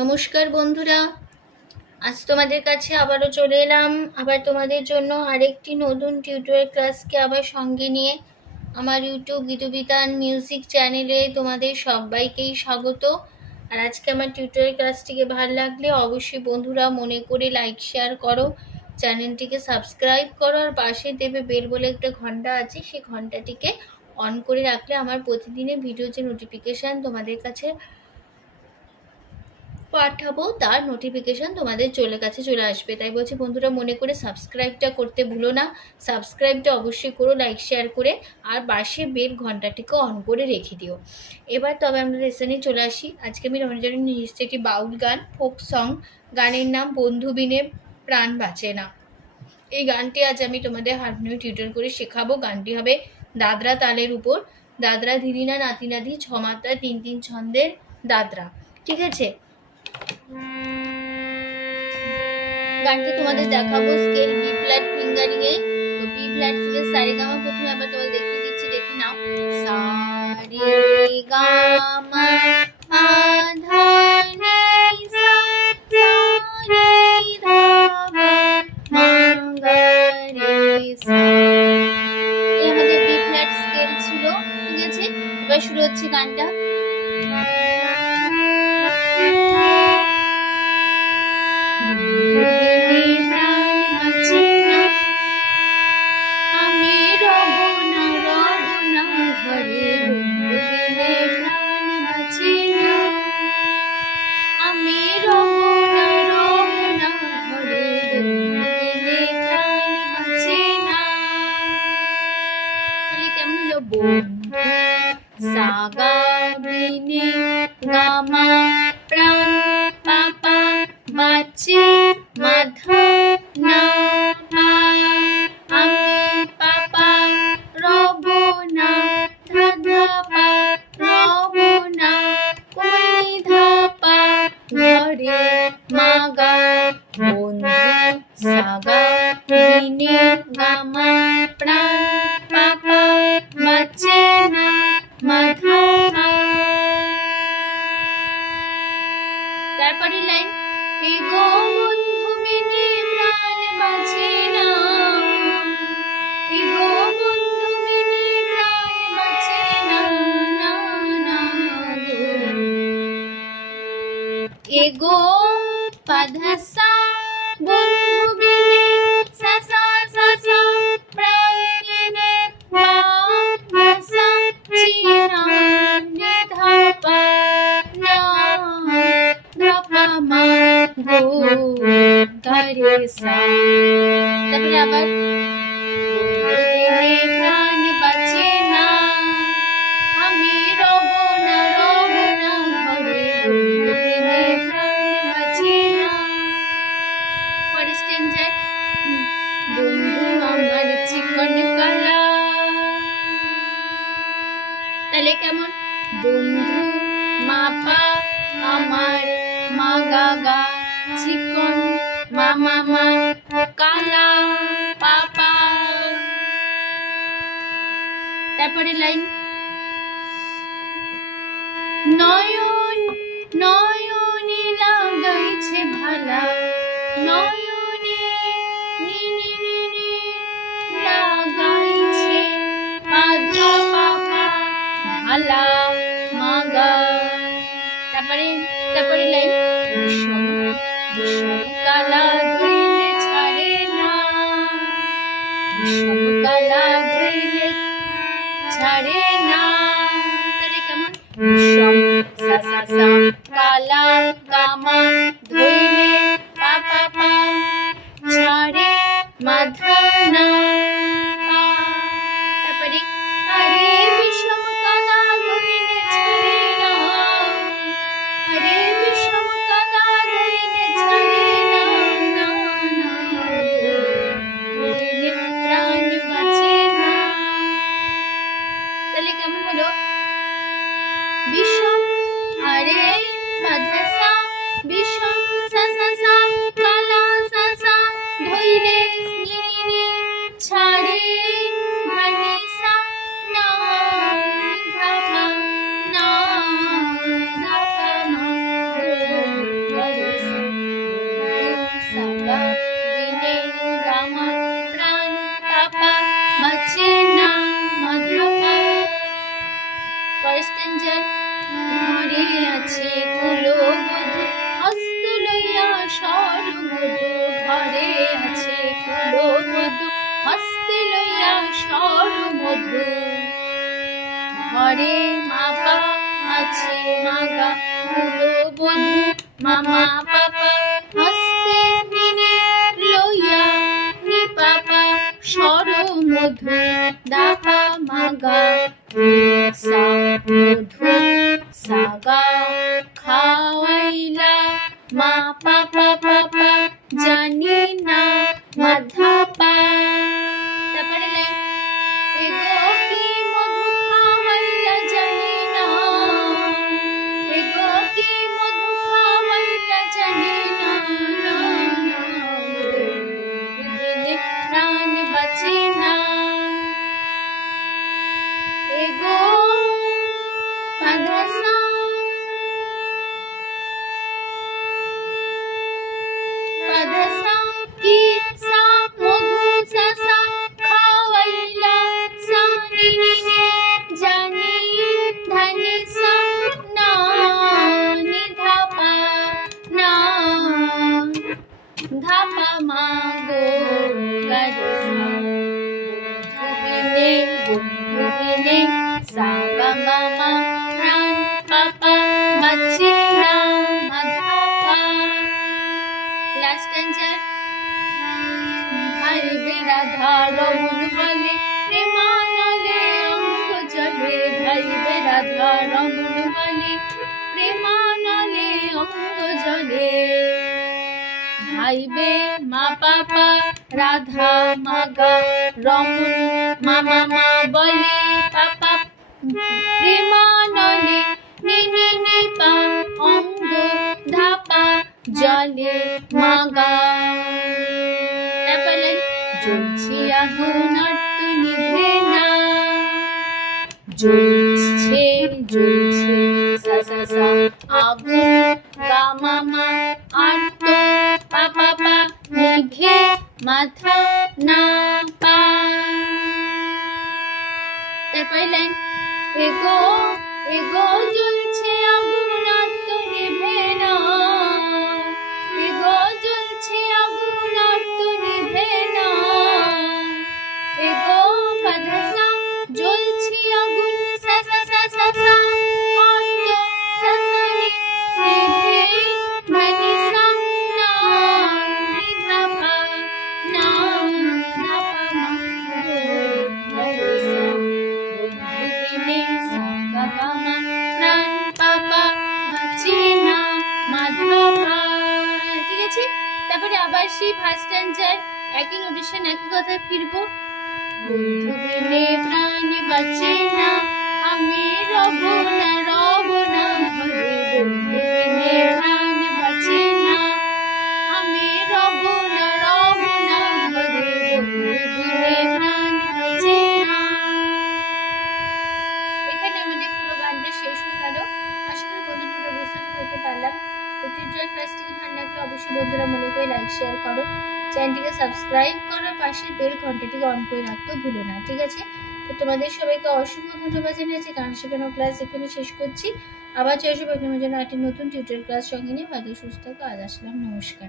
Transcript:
নমস্কার বন্ধুরা, আজ তোমাদের কাছে আবারও চলে এলাম আবার তোমাদের জন্য আরেকটি নতুন টিউটোরিয়াল ক্লাসকে আবার সঙ্গে নিয়ে। আমার ইউটিউব গীতবিতান মিউজিক চ্যানেলে তোমাদের সবাইকেই স্বাগত। আর আজকে আমার টিউটোরিয়াল ক্লাসটিকে ভালো লাগলে অবশ্যই বন্ধুরা মনে করে লাইক শেয়ার করো, চ্যানেলটিকে সাবস্ক্রাইব করো, আর পাশে দেবে বেল বলে একটা ঘন্টা আছে, সেই ঘন্টাটিকে অন করে রাখলে আমার প্রতিদিনের ভিডিও যে নোটিফিকেশান তোমাদের কাছে পাঠাবো তার নোটিফিকেশান তোমাদের কাছে চলে আসবে। তাই বলছি বন্ধুরা মনে করে সাবস্ক্রাইবটা করতে ভুলো না, সাবস্ক্রাইবটা অবশ্যই করো লাইক শেয়ার করে, আর পাশে বেল ঘন্টাটিকে অন করে রেখে দিও। এবার তবে আমরা লেসনে চলে আসি। আজকে আমি তোমাদের জন্য নিয়ে এসেছি একটি বাউল গান, ফোক সং। গানের নাম বন্ধু বিনে প্রাণ বাঁচে না। এই গানটি আজ আমি তোমাদের হারমোনিয়াম টিউটর করে শেখাবো। গানটি হবে দাদরা তালের উপর, দাদরা ধিদিনা নাতি নাতি ছমাত্রা তিন তিন ছন্দের দাদরা। ঠিক আছে, গানটি তোমাদের দেখাবো স্কেল বি ফ্ল্যাট ফিঙ্গারিং এ। তো বি ফ্ল্যাট থেকে সারেগামা প্রথমে আবার তোমাদের দেখিয়ে দিচ্ছি, দেখে নাও। সারেগামা আধা নি সা রে ধা মা গা রে সা। এই আমাদের বি ফ্ল্যাট স্কেল ছিল। ঠিক আছে, এবার শুরু হচ্ছে গানটা। সাগা বিনে গামা প্রাণ পাপা বাঁচে মাধা না পা, আমি পাপা রব না ধাধা পা রব না কই ধাপা ঘরে মাগা বন্ধু সাগা বিনে গামা প্রাণ পাপা বাঁচে না মাধা। তারপরে লাইন, এগো বন্ধু বিনে প্রাণ বাঁচে না, এগো বন্ধু বিনে প্রাণ বাঁচে না, না না গো। এগো পাধাসা বন্ধু বিনে সাসা সাসা প্রাণ বিনে বাসা চিনা ধাপা না ধাপা মা গো গারে সা। তারপরে আবার বন্ধু বিনে প্রাণ বাঁচে না, আমি রব না ঘরে বন্ধু বিনে প্রাণ বাঁচে না। পরের স্ট্যান্জায়, বন্ধু আমার চিকন কালা। তাহলে কেমন? বন্ধু মাপা আমার মা গা গা চিকন মামা মা কালা পাপা। তারপরে লাইন, নয়ন নয়নে লাগাইছে ভালা, নয়নে নিনি নিনি লাগাইছে পাধা পাপা ভালা মাগা। তারপরে লাইন, বিষম বিষম কালা ধইলে ছাড়ে না, বিষম কালা ধইলে ছাড়ে না। তাহলে কেমন? বিষম সা সা সা কালা গামা ধইলে পা পা পা ছাড়ে মাধা না পা। তারপরে আরে বিষম কালা ধইলে ছাড়ে না, আরে বিষম কালা ধইলে ছাড়ে না, না না ধইলে প্রাণ বাঁচে না। তাহলে কেমন হলো? বিষম আরে বাধাসা বিষম সা সা সা কালা সা সা ধইলে নিনি ছাড়ে মানে সা না ধাপা না ধাপা মা স্ট্যান্ডার ঘরে আছে কুলবধূ হস্ত লইয়া সরমধু ঘরে আছে কুলবধূ হস্তে লইয়া সরমধু ঘরে মাপা আছে মাগা কুলবধূ মামা পাপা হস্তে নিনে লইয়া নিপাপা সরমধু দাপা মাগা সা মধু সাগা খাওয়াইলা মা পাপা পাপা জানি না মাধা পা। তারপরে লাইন এগো কি মধু খাওয়াইলা জানি না, এগো কি মধু খাওয়াইলা জানি না, দিলে প্রাণ বাঁচে না। এগো পাধাসা পাধাসা কি সা মধু সাসা খাওয়াইলা সা নিনি জানি ধানি সা না নিধাপা না ধাপা মা গো গারিসা বন্ধু বিনে সা গা মা মা প্রাণ পাপা বাঁচে না মাধাপা। লাস্ট অ্যান্সার ভাইবে রাধা রমন বলে প্রেমানলে অঙ্ক জলে ভাইবে রাধা রমন বলে প্রেমানলে অঙ্ক জলে ভাইবে মা পাপা রাধা মাগা রমন মামা মা বলে পাপা প্রেমানলে নিনি নিপা অঙ্গ ধাপা জলে মাগা। তারপরে জ্বলছে আগুন আর তো নিভে না, জ্বলছে জ্বলছে সা সা সা আগুন গা মামা আর তো পা পা পা নিভে মাথা না পা। তারপরে লাইন এগো এগো জ্বলছে আগুন আর তো নিভে না, এগো জ্বলছে আগুন আর তো নিভে না, এগো পাধাসা জ্বলছে আগুন সা সা সা সা সা আর তো সা সা নিভে ধানি সা না নিধাপা না ধাপা মা গো গারিসা বন্ধু বিনে সা গা গা মা প্রাণ পাপা বাঁচে না মাধবা। ঠিক আছে, তারপরে আবার সেই ফার্স্ট অ্যান্সার একই নোটেশন একই কথায় ফিরবো। বন্ধু বিনে প্রাণ বাঁচে না আমি রব না ঘরে, বন্ধু বিনে প্রাণ বাঁচে না আমি রব না ঘরে, বন্ধু বিনে প্রাণ বাঁচে না। এখানে আমাদের পুরো গানটা শেষ হয়ে গেল। আশা করি বন্ধুরা বুঝতে হতে পারলাম। তো টিউটোরিয়াল ক্লাসটিকে ভালো লাগলে অবশ্যই বন্ধুরা মনে করে লাইক শেয়ার করো, চ্যানেলটিকে সাবস্ক্রাইব করো, পাশের বেল ঘন্টাটিকে অন করে রাখতেও ভুলো না। ঠিক আছে, তো তোমাদের সবাইকে অসংখ্য ধন্যবাদ জানিয়েছি। গান শেখানো ক্লাস এখানে শেষ করছি। আবার চলে আসবো আপনাদের জন্য একটি নতুন টিউটোরিয়াল ক্লাস সঙ্গে নিয়ে। ভালো সুস্থ থাকো। আজ আসলাম, নমস্কার।